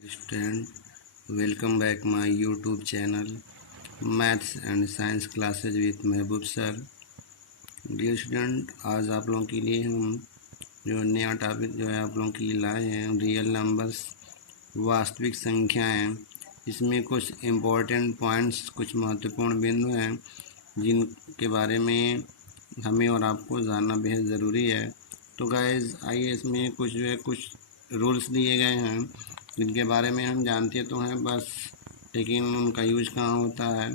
Student, welcome back my YouTube channel Maths and Science Classes with Mehboob sir. Dear student, आज आप लोगों के लिए हम जो नया टॉपिक जो है आप लोगों के लिए लाए हैं, रियल नंबर्स, वास्तविक संख्याएं। इसमें कुछ इम्पोर्टेंट पॉइंट्स, कुछ महत्वपूर्ण बिंदु हैं जिनके बारे में हमें और आपको जानना बेहद ज़रूरी है। तो गाइस आइए, इसमें कुछ रूल्स दिए गए हैं जिनके बारे में हम जानते तो हैं बस, लेकिन उनका यूज कहाँ होता है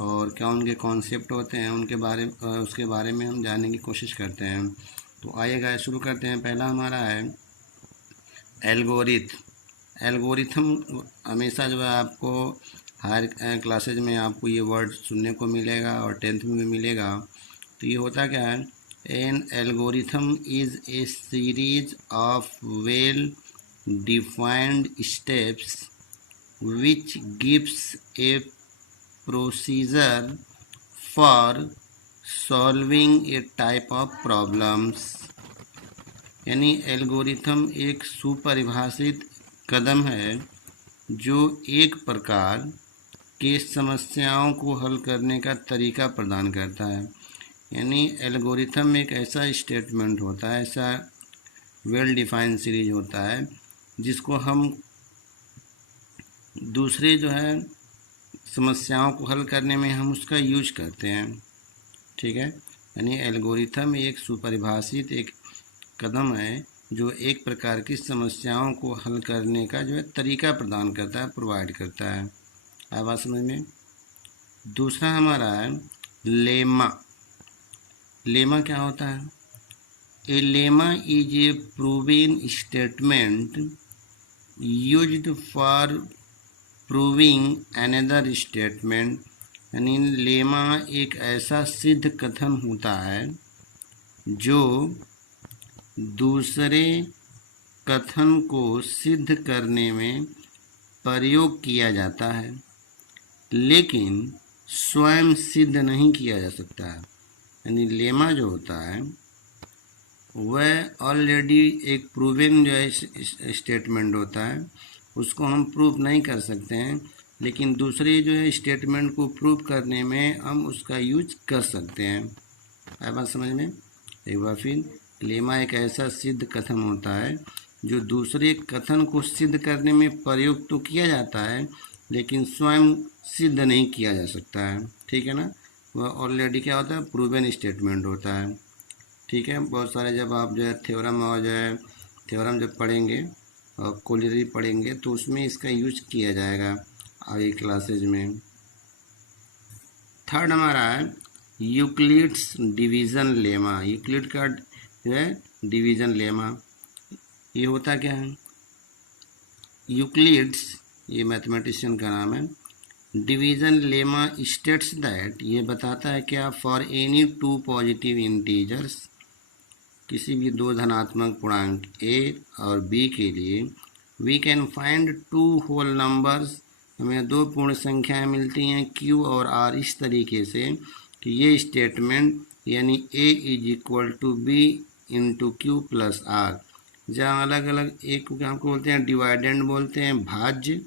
और क्या उनके कॉन्सेप्ट होते हैं उसके बारे में हम जानने की कोशिश करते हैं। तो आइए गाइस शुरू करते हैं। पहला हमारा है एल्गोरिथम। हमेशा जो है आपको हायर क्लासेज में आपको ये वर्ड सुनने को मिलेगा और 10th में भी मिलेगा। तो ये होता क्या है? An algorithm is a series of well defined steps which gives a procedure for solving a type of problems। यानी एल्गोरिथम एक सुपरिभाषित कदम है जो एक प्रकार के समस्याओं को हल करने का तरीका प्रदान करता है। यानी एल्गोरिथम एक ऐसा स्टेटमेंट होता है, ऐसा वेल डिफाइंड सीरीज होता है जिसको हम दूसरे जो है समस्याओं को हल करने में हम उसका यूज करते हैं। ठीक है, यानी एल्गोरिथम एक सुपरिभाषित एक कदम है जो एक प्रकार की समस्याओं को हल करने का जो है तरीका प्रदान करता है, प्रोवाइड करता है। आया बात समझ में? दूसरा हमारा है लेमा। लेमा क्या होता है? A lemma is a proven statement used for proving another statement। यानी लेमा एक ऐसा सिद्ध कथन होता है जो दूसरे कथन को सिद्ध करने में प्रयोग किया जाता है, लेकिन स्वयं सिद्ध नहीं किया जा सकता है। यानी लेमा जो होता है वह ऑलरेडी एक प्रूवन जो है स्टेटमेंट होता है, उसको हम प्रूव नहीं कर सकते हैं, लेकिन दूसरे जो है स्टेटमेंट को प्रूव करने में हम उसका यूज कर सकते हैं। आया बात समझ में? एक बार फिर, लेमा एक ऐसा सिद्ध कथन होता है जो दूसरे कथन को सिद्ध करने में प्रयोग तो किया जाता है, लेकिन स्वयं सिद्ध नहीं किया जा सकता है। ठीक है ना? वह ऑलरेडी क्या होता है? प्रूवन स्टेटमेंट होता है। ठीक है, बहुत सारे जब आप जो है थ्योरम और जो है थ्योरम जब पढ़ेंगे और कोलियरी पढ़ेंगे तो उसमें इसका यूज किया जाएगा आगे क्लासेज में। थर्ड हमारा है यूक्लिड्स डिवीज़न लेमा। यूक्लिड का जो है डिवीज़न लेमा, ये होता क्या है? यूक्लिड्स, ये मैथमेटिशियन का नाम है। डिवीज़न लेमा स्टेट्स दैट, ये बताता है क्या? For any two positive integers, किसी भी दो धनात्मक पूर्णांक a और b के लिए, we can find two whole numbers, हमें दो पूर्ण संख्याएं मिलती हैं q और r, इस तरीके से कि ये स्टेटमेंट यानी a is equal to B into Q plus R, जहाँ अलग अलग एक को हमको बोलते हैं डिवाइडेंड, बोलते हैं भाज्य,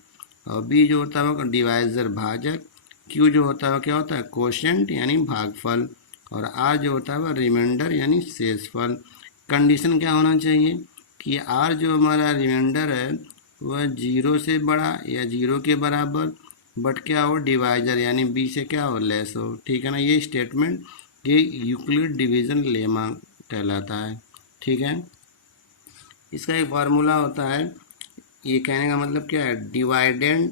और b जो होता है वो डिवाइजर भाजक, q जो होता है वो क्या होता है? कोशेंट यानी भागफल, और r जो होता है वह रिमाइंडर यानी शेषफल। कंडीशन क्या होना चाहिए कि r जो हमारा रिमाइंडर है वह 0 से बड़ा या 0 के बराबर, बट क्या हो? डिवाइजर यानी b से क्या हो? लेस हो। ठीक है ना? ये स्टेटमेंट ये यूक्लिड डिवीज़न लेमा कहलाता है। ठीक है, इसका एक फार्मूला होता है, ये कहने का मतलब क्या है? Dividend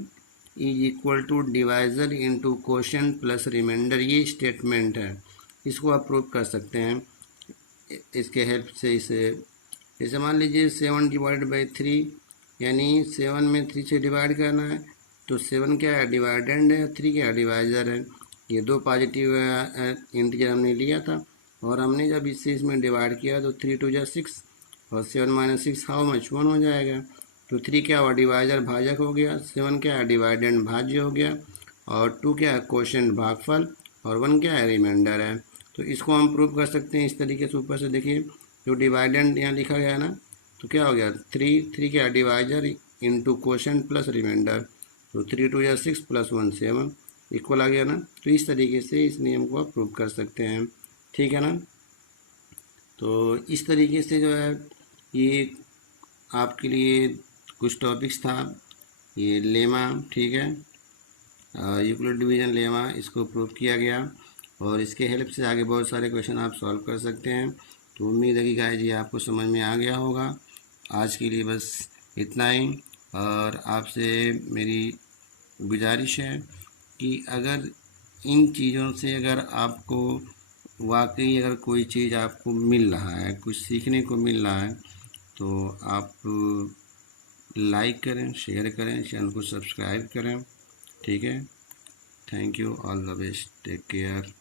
is equal to divisor into quotient plus remainder, ये स्टेटमेंट है। इसको आप प्रूव कर सकते हैं इसके हेल्प से। इसे जैसे मान लीजिए 7 डिवाइड बाई 3, यानी 7 में 3 से डिवाइड करना है, तो 7 क्या है? डिवाइडेंड है, 3 क्या है? डिवाइजर है। ये दो पॉजिटिव इंटीजर हमने लिया था और हमने जब इससे इसमें डिवाइड किया तो 3 2 जा 6 और 7 माइनस 6 हाउ मच? 1 हो जाएगा। तो 3 क्या हुआ? डिवाइजर भाजक हो गया, 7 क्या है? डिवाइडेंड भाज्य हो गया, और 2 क्या है? कोशेंट भागफल, और 1 क्या है? रिमाइंडर है। तो इसको हम प्रूव कर सकते हैं इस तरीके से। ऊपर से देखिए जो डिवाइडेंड यहाँ लिखा गया है ना, तो क्या हो गया 3 क्या divisor into quotient plus remainder, तो 3 2 या 6 प्लस 1 7 इक्वल आ गया ना। तो इस तरीके से इस नियम को आप प्रूव कर सकते हैं, ठीक है ना। तो इस तरीके से जो है ये आपके लिए कुछ टॉपिक्स था, ये लेमा, ठीक है, यूक्लिड डिवीजन लेमा, इसको प्रूव किया गया और इसके हेल्प से आगे बहुत सारे क्वेश्चन आप सॉल्व कर सकते हैं। तो उम्मीद है कि गाइस ये आपको समझ में आ गया होगा। आज के लिए बस इतना ही, और आपसे मेरी गुजारिश है कि अगर इन चीज़ों से अगर आपको वाकई अगर कोई चीज़ आपको मिल रहा है, कुछ सीखने को मिल रहा है, तो आप लाइक करें, शेयर करें, चैनल को सब्सक्राइब करें, ठीक है। Thank you, all the best, take care.